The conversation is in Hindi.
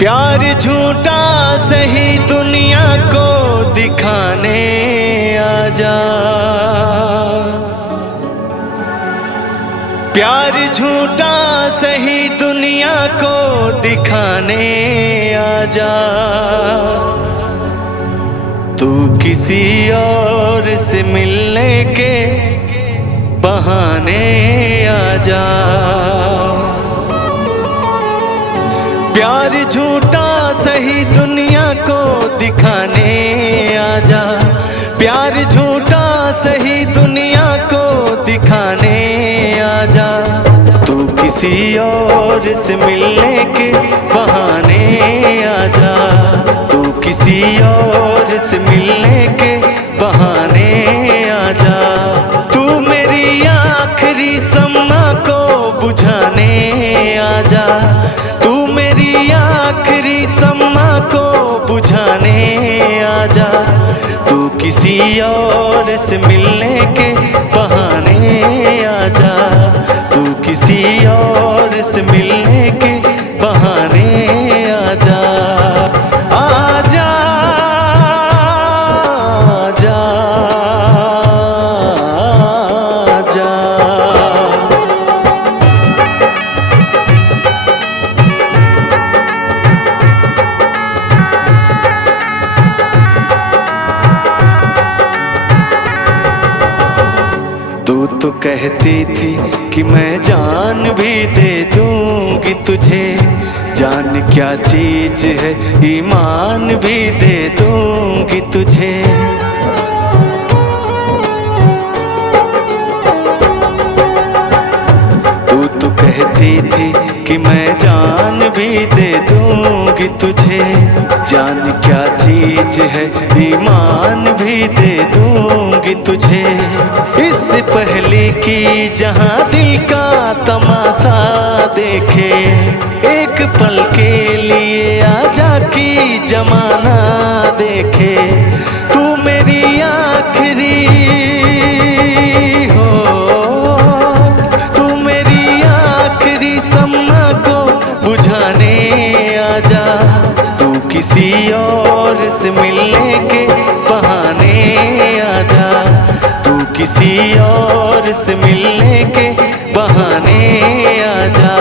प्यार झूठा सही दुनिया को दिखाने आजा। प्यार झूठा सही दुनिया को दिखाने आजा। तू किसी और से मिलने के बहाने आजा। प्यार झूठा सही दुनिया को दिखाने आजा। प्यार झूठा सही दुनिया को दिखाने आजा। तू किसी और से मिलने के बहाने आजा। तू किसी और से मिलने के बहाने आजा। तू मेरी आखिरी समा को बुझाने आजा। तू मेरी आखिरी समा को बुझाने आजा। तू किसी और से मिलने के बहाने आजा। तू किसी और से मिलने के बहाने आजा। आजा आजा आजा। तू तो कहती थी कि मैं जान भी दे दूंगी तुझे। जान क्या चीज है, ईमान भी दे दूंगी तुझे। तू तो कहती थी कि मैं जान भी दे दूंगी तुझे। जान क्या चीज है, ईमान भी दे दूंगी तुझे। इससे पहले कि जहां दिल का तमाशा देखे, एक पल के लिए आजा की जमाना देखे। तू मेरी आखिरी हो, तू मेरी आखिरी समा को बुझाने आजा। तू किसी और से मिलने के बहाने आजा। तू किसी और से मिलने के बहाने आजा।